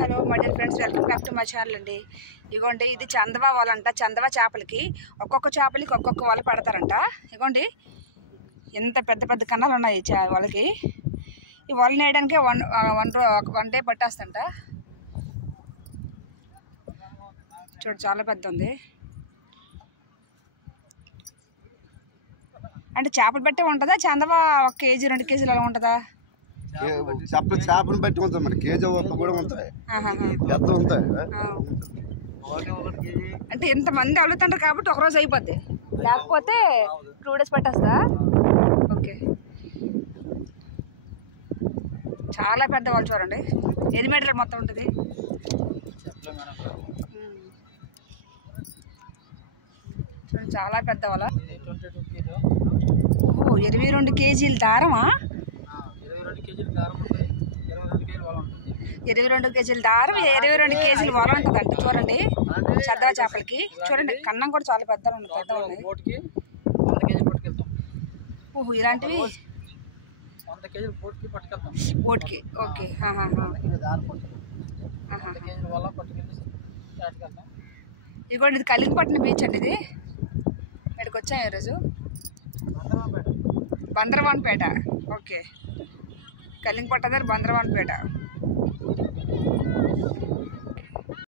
Hello my dear friends, welcome back to my channel అండి. ఇగోండి, ఇది చందవా వల అంట. చందవా చేపలకి ఒక్కొక్క చేపలకి ఒక్కొక్క వల పెడతారంట. ఇగోండి, ఎంత పెద్ద పెద్ద కన్నాలు ఉన్నాయి వాళ్ళకి. ఈ వల నేయడానికి వన్ డే పట్టేస్తంట. చూడు, చాలా పెద్ద ఉంది. అంటే చేపలు బట్టే ఉంటుందా? చందవా 1 కేజీ 2 కేజీలు అలా ఉంటుందా? చేపను బట్టి ఉంటుంది. మన కేజీ కూడా ఉంటాయి, పెద్ద ఉంటాయి. అంటే ఇంతమంది అడుగుతుంటారు కాబట్టి ఒకరోజు అయిపోద్ది, లేకపోతే 2 డేస్ పట్టేస్తా. ఓకే, చాలా పెద్ద వాళ్ళు చూడండి. 8 మీటర్లు మొత్తం ఉంటుంది. చూడండి, చాలా పెద్ద వాళ్ళ. 22 కేజీల దారమా? 22 కేజీల దారం, 22 కేజీల వల ఉంటుందండి. చూడండి, చందవా చేపలకి చూడండి, కన్నం కూడా చాలా పెద్ద ఉన్నాయి. ఓహో, ఇలాంటివి బోట్కి. ఓకే, ఇదిగోండి, ఇది కలింగపట్నం బీచ్ అండి. ఇది ఇక్కడికి వచ్చాం ఈరోజు. బందరవాన్పేట. ఓకే, కలింగపట్నం దగ్గర బందరవాన్పేట.